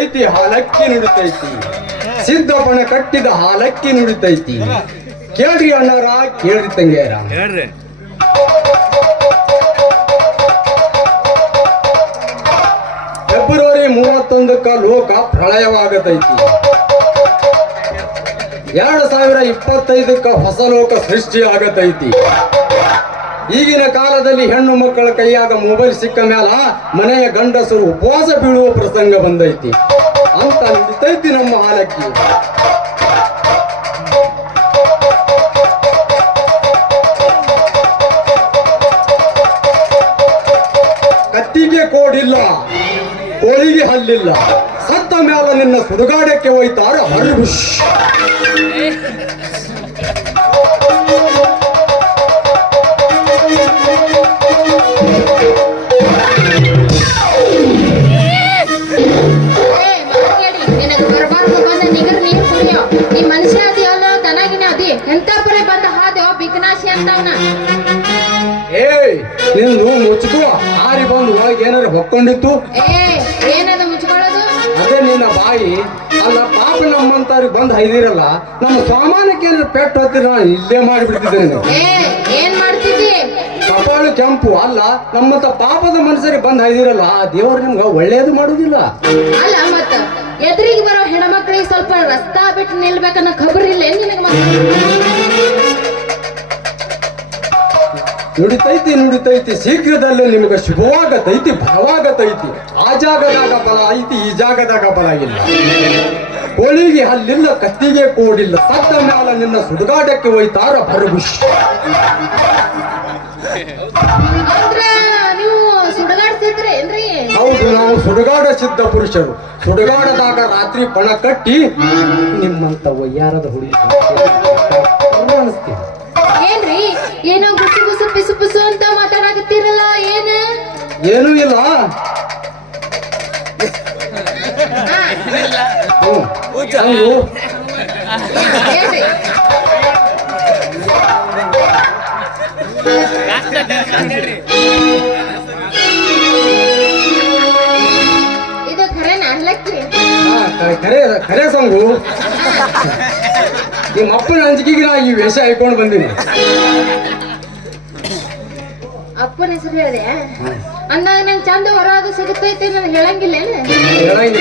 ಐತಿ ಹಾಲಕ್ಕಿ ನುಡಿತೈತಿ. ಸಿದ್ದಪ್ಪನ ಕಟ್ಟಿದ ಹಾಲಕ್ಕಿ ನುಡಿತೈತಿ. ಕೇಳ್ರಿ ಅಣ್ಣಾರ ಕೇಳ್ರಿ ತಂಗ್ಯಾರ. ಹೇಳ್ರಿ. ಫೆಬ್ರವರಿ ಮೂವತ್ತೊಂದಕ್ಕ ಲೋಕ ಪ್ರಳಯವಾಗತೈತಿ. ಎರಡು ಸಾವಿರ ಇಪ್ಪತ್ತೈದಕ್ಕ ಹೊಸ ಲೋಕ ಸೃಷ್ಟಿ ಆಗತೈತಿ ಈಗಿನ ಕಾಲದಲ್ಲಿ ಹೆಣ್ಣು ಮಕ್ಕಳ ಕೈಯಾಗ ಮೊಬೈಲ್ ಸಿಕ್ಕ ಮೇಲೆ ಮನೆಯ ಗಂಡಸರು ಉಪವಾಸ ಬೀಳುವ ಪ್ರಸಂಗ ಬಂದೈತಿ. ಅಂತ ನಿಂತೈತಿ ನಮ್ಮ ಹಾಲಕ್ಕಿ. ಕತ್ತಿಗೆ ಕೋಡಿಲ್ಲ ಕೋಳಿಗೆ ಹಲ್ಲಿಲ್ಲ. ಸತ್ತ ಮೇಲೆ ನಿನ್ನ ಸುಡುಗಾಡಕ್ಕೆ ಹೋಯ್ತಾರ ಹರ್ಬುಷ್ ನೀ ಮನುಷ್ಯ ಅದಿ ಅಲ್ಲ ದನಗಿನ ಅದಿ. ಎಂತ ಪುರೆ ಬಂದ ಹಾದ್ಯೋ ಬಿಗ್ನಾಶಿ ಅಂತವನ. ಏಯ್ ನಿಂದು ಮುಚ್ಕೋ. ಆರಿ ಬಂದು ಒಳಗೆ ಏನಾರ ಹೊಕ್ಕೊಂಡಿತ್ತು? ಏ ಏನದು ಮುಚ್ಕೊಳ್ಳೋದು? ಅದೇ ನಿನ್ನ ಬಾಯಿ. ಅಲ್ಲ ಪಾಪ ನಮ್ಮಂತವ್ರಿಗೆ ಬಂದು ಹೈದಿರಲ್ಲ. ನಮ್ಮ ಸಾಮಾನ್ಯಕ್ಕೆ ಏನಾರ ಪೆಟ್ಟು ಹತ್ತಿರ ನಾನು ಇಲ್ಲೇ ಮಾಡಿಬಿಡ್ತಿದ್ದೇನೆ ಏ ಏನ್ ಮಾಡ್ತಿದ್ದಿ? ಕಪಾಳು ಕೆಂಪು ಅಲ್ಲ ನಮ್ಮಂತ ಪಾಪದ ಮನುಷ್ಯರಿಗೆ ಬಂದು ಹೈದಿರಲ್ಲ ಆ ದೇವರು ನಿಮ್ಗೆ ಒಳ್ಳೇದು ಮಾಡುದಿಲ್ಲ ಅಲ್ಲ ಮತ್ತ ಎದುರಿಗೆ ಬರೋ ಹೆಣ್ಮಕ್ಳಿಗೆ ಸ್ವಲ್ಪ ರಸ್ತಾ ಬಿಟ್ಟು ನಿಲ್ಬೇಕನ್ನೋ ಖಬರ್ ಇಲ್ಲ. ನಿನಗ ನುಡಿತೈತಿ ನುಡಿತೈತಿ. ಶೀಘ್ರದಲ್ಲೇ ನಿಮಗೆ ಶುಭವಾಗತೈತಿ ಭಾವಾಗತೈತಿ ಆ ಜಾಗದಾಗ ಬಲ ಐತಿ ಈ ಜಾಗದಾಗ ಬಲ ಇಲ್ಲ. ಕೋಳಿಗೆ ಹಲ್ಲಿಲ್ಲ ಕತ್ತಿಗೆ ಕೋಡಿಲ್ಲ. ಸತ್ತ ಮ್ಯಾಲ ನಿನ್ನ ಸುಡುಗಾಟಕ್ಕೆ ಹೋಯ್ತಾರ ಭರಬುಷ್ ಅಂದ್ರ ನೀವು ಸುಡಗಾಡ್ತಿದ್ರಿ ಏನ್ರಿ ಹೌದು ನಾವು ಸುಡುಗಾಡ ಸಿದ್ಧ ಪುರುಷರು. ಸುಡುಗಾಡದಾಗ ರಾತ್ರಿ ಪಣ ಕಟ್ಟಿ ನಿಮ್ಮಂತ ವಯ್ಯಾರದ ಹುಡುಗಿ ಅನಿಸ್ತೀವಿ ಏನ್ರಿ? ಏನೋ ಗುಸು ಗುಸು ಪಿಸು ಪಿಸು ಅಂತ ಮಾತಾಡಕತ್ತೀರಲ್ಲ ಏನ? ಏನೂ ಇಲ್ಲ. ಹ್ಮ್. ಹಂಗು ಹೇಳ್ರಿ? ಖರೆ ಖರೆ ಸಂಗು. ನಿಮ್ಮ ಅಪ್ಪನ ಅಂಜಿಕೆಗೆ ನಾ ಈ ವೇಷ ಹಾಕೊಂಡು ಬಂದೀನಿ. ಅಪ್ಪನ ಹೆಸರು ಹೇಳಿದೆ ಅಂದಾಗ ನಂಗೆ ಚಂದ ಹೊರ ಅದು ಸಿಗುತ್ತೈತೆ ನಾನು ಹೇಳಂಗಿಲ್ಲ ಟೈಮ್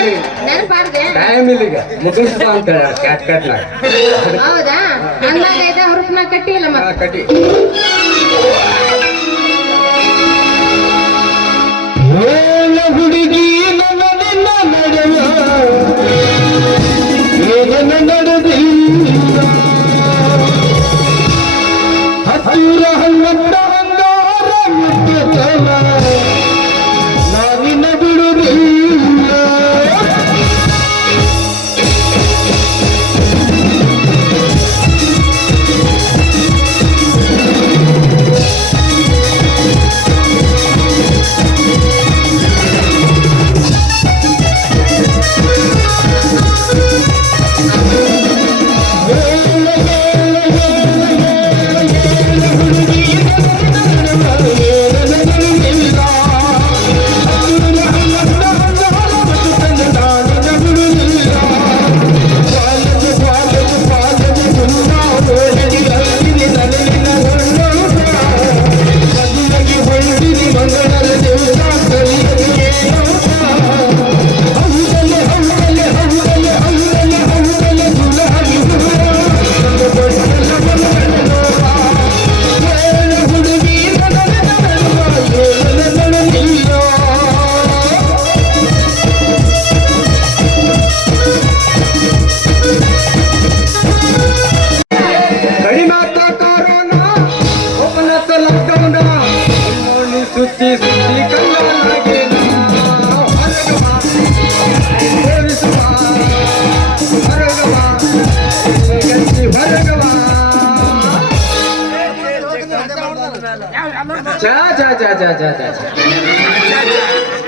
ಇಲ್ಲ. ನೆನಪಾಡ್ದೆ ಟೈಮ್ ಇಲ್ಲ ಈಗ ಮುಗಿಸ್ತಾ ಅಂತ ಹೇಳ ಕ್ಯಾಟ್ ಕ್ಯಾಟ್ನಾಗ ಹೌದಾ? ಅಂದಾಗ ಐದ ನಾ ಕಟ್ಟಿಲ್ಲ ಇಲ್ಲ ಮತ್ತೆ ಕಟಿ ಹುಡುಗಿ ಹತ್ತಿರ ಹಂಗಂದ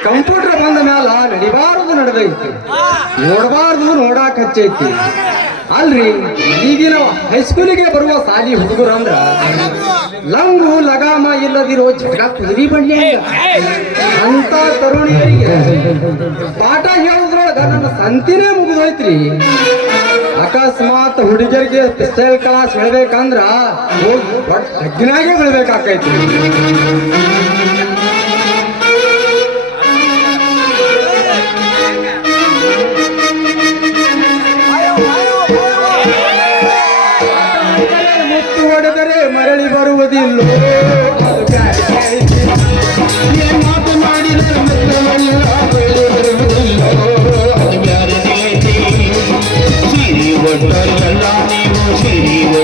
ಕಂಪ್ಯೂಟರ್ ಬಂದ ಮ್ಯಾಲ ನಡಿಬಾರದು ನಡೆದೈತಿ ನೋಡಬಾರದು ನೋಡಕ್ ಹಚ್ಚೈತಿ. ಅಲ್ರಿ, ಈಗಿನ ಹೈಸ್ಕೂಲಿಗೆ ಬರುವ ಸಾಲಿ ಹುಡುಗರು ಅಂದ್ರ ಲಂಗು, ಲಗಾಮ ಇಲ್ಲದಿರೋ ಜಗ ಕುದುರಿ ಬಣ್ಣ ಅಂತ ತರುಣಿಯರಿಗೆ ಪಾಠ ಹೇಳುದ್ರೊಳಗ ನನ್ನ ಸಂತಿನೇ ಮುಗಿದೋಯ್ತ್ರಿ. ಅಕಸ್ಮಾತ್ ಹುಡುಗರಿಗೆ ಸ್ಪೆಷಲ್ ಕ್ಲಾಸ್ ಹೇಳ್ಬೇಕಂದ್ರೆ ಹೋಗಿ ಅಗ್ನಾಗೆ ಬೆಳಿಬೇಕಾಕೈತಿ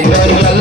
Thank you.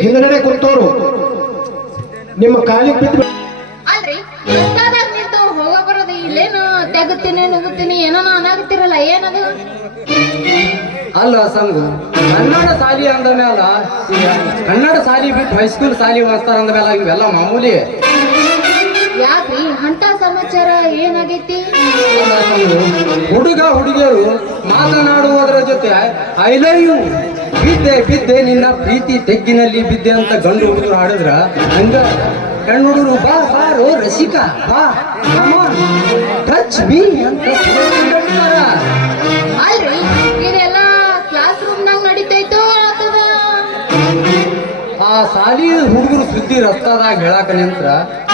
ಹಿಂದಗಡೆ ಕುಂತವ್ರು ನಿಮ್ಮ ಕಾಲಿಗೆ ಬಿದ್ದು ಅಲ್ರಿ ರಸ್ತಾದಾಗ ನಿಂತು ಹೋಗ ಬರೋದು ಇಲ್ಲೇನು? ತೆಗುತ್ತೀನಿ ನುಗುತ್ತೀನಿ ಏನೋ ಅನಾಗುತ್ತಿರಲ್ಲ ಏನದು? ಅಲ್ಲ ಸಂಘ ಕನ್ನಡ ಸಾಲಿ ಅಂದ ಮೇಲೆ ಕನ್ನಡ ಸಾಲಿ ಬಿಟ್ಟು ಹೈಸ್ಕೂಲ್ ಸಾಲಿ ಓದಿಸ್ತಾರ ಅಂದ ಮೇಲೆ ಇವೆಲ್ಲ ಮಾಮೂಲಿ. ಸಮಾಚಾರ ಏನಾಗೈತಿ? ಹುಡುಗ ಹುಡುಗಿಯರು ಮಾತನಾಡುವುದರ ಜೊತೆ ಐ ಲವ್ ಯು ಬಿದ್ದೆ ಬಿದ್ದೆ ನಿನ್ನ ಪ್ರೀತಿ ತೆಗ್ಗಿನಲ್ಲಿ ಬಿದ್ದೆ ಅಂತ ಗಂಡು ಹುಡುಗರು ಹಾಡಿದ್ರ ಹಂಗ ಹೆಣ್ಣು ಹುಡುಗರು ಬಾ, ಬಾರೋ ರಸಿಕಾ, ಬಾ ಟಚ್ ಮೀ ಅಂತ ಸಾಲಿ ಹುಡುಗರು ಸುದ್ದಿ ರಸ್ತಾದಾಗ ಹೇಳಾಕ ನಿಂತ್ರ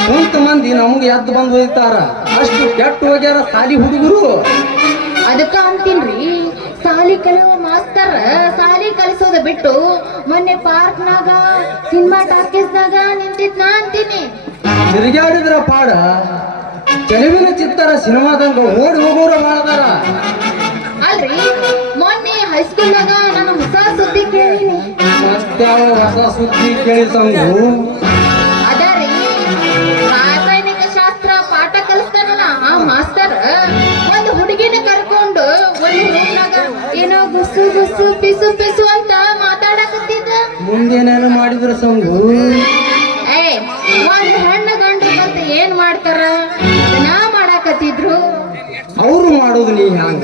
ಕುಂತ ಮಂದಿ ನಮ್ಗೆ ಎದ್ದು ಬಂದು ಹೋಯ್ತಾರ ಅಷ್ಟು ಕೆಟ್ಟ ಹೋಗ್ಯಾರ ಸಾಲಿ ಹುಡುಗರು. ಅದಕ್ಕ ಅಂತೀನ್ರಿ ಸಾಲಿ ಕಲಿಯೋ ಮಾಸ್ತರ್ ಸಾಲಿ ಕಲಿಸೋದ ಬಿಟ್ಟು ಮೊನ್ನೆ ಪಾರ್ಕ್ನಾಗ ಸಿನಿಮಾ ಟಾಕೀಸ್ನಾಗ ನಿಂತಿದ್ ನಾ ಅಂತೀನಿ. ತಿರುಗಾಡಿದ್ರ ಪಾಡ ಚೆಲುವಿನ ಚಿತ್ತರ ಸಿನಿಮಾದಂಗ ಓಡಿ ಹೋಗೋರ ಮಾಡದಾರ ಅಲ್ರಿ ಮೊನ್ನೆ ಹೈಸ್ಕೂಲ್ನಾಗ ನಾನು ಹೊಸ ಸುದ್ದಿ ಕೇಳಿನಿ. ಮತ್ಯಾವ ಹೊಸ ಸುದ್ದಿ ಕೇಳಿಸಂಗು ಅದರಿ ರಾಸಾಯನಿಕ ಶಾಸ್ತ್ರ ಪಾಠ ಕಲಿಸ್ತಾನಲ್ಲ ಆ ಮಾಸ್ತರ್ ಒಂದು ಹುಡುಗಿನ ಕರ್ಕೊಂಡು ಒಂದು ರೂಮ್ನಾಗ ಏನೋ ಗುಸು ಗುಸು ಪಿಸು ಪಿಸು ಅಂತ ಮಾತಾಡಕತ್ತಿದ್ದ. ಮುಂದೇನೇನು ಮಾಡಿದ್ರ ಸಂಗು? ಏ ಒಂದು ಹೆಣ್ಣು ಗಂಡು ಮತ್ತೆ ಏನ್ ಮಾಡ್ತಾರ? ನಾ ಮಾಡಾಕತ್ತಿದ್ರು. ಅವ್ರು ಮಾಡೋದು ನೀ ಹ್ಯಾಂಗ?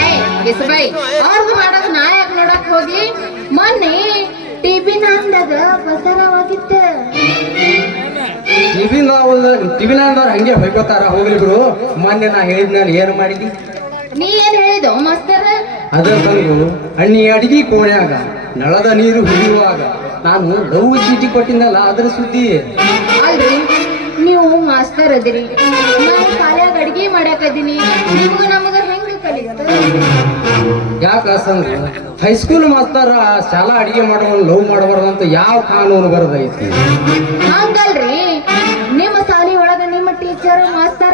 ಏ ಬಿಸ್ಬೈ ಅವ್ರದ್ದು ಮಾಡೋದು ನಾ ಯಾಕೆ ನೋಡಕ್ ಹೋಗಿ ಮೊನ್ನೆ ಟಿವಿ ನಾಂದಾಗ ಪ್ರಸಾರವಾಗಿತ್ತ. ಟಿವಿ ಟಿವಿ ನಾಂದವ್ರು ಹಂಗೆ ಹೊಯ್ಕೋತಾರ ಹೋಗ್ಲಿ ಬಿಡು. ಮೊನ್ನೆ ನಾ ಹೇಳಿದ್ಮೇಲೆ ಏನು ಮಾಡಿದಿ? ನೀ ಏನ್ ಹೇಳಿದ ಮಾಸ್ತರ್ ಅದ ಬಂದು ಅಣ್ಣಿ ಅಡಿಗೆ ಕೋಣ್ಯಾಗ ನಳದ ನೀರು ಹುರಿಯುವಾಗ ನಾನು ಲವ್ ಚೀಟಿ ಕೊಟ್ಟಿದ್ದಲ್ಲ ಅದ್ರ ಸುದ್ದಿ. ಅಲ್ರಿ ನೀವು ಮಾಸ್ತರ್ ಅದಿರಿ. ನಾವು ಶಾಲ್ಯಾಗ ಅಡಿಗೆ ಮಾಡಾಕದೀನಿ ನಿಮ್ಗ ನಮಗ ಹೆಂಗ ಕಲಿಯೋದು ಯಾಕ ಸಂಗು ಹೈಸ್ಕೂಲ್ ಮಾಸ್ತರ ಶಾಲಾ ಅಡಿಗೆ ಮಾಡೋ ಲವ್ ಮಾಡಬಾರ್ದು ಅಂತ ಯಾವ ಕಾನೂನು ಬರದೈತಿ? ಹಂಗಲ್ರಿ, ನಿಮ್ಮ ಸಾಲಿ ಒಳಗ ನಿಮ್ಮ ಟೀಚರ್ ಮಾಸ್ತರ್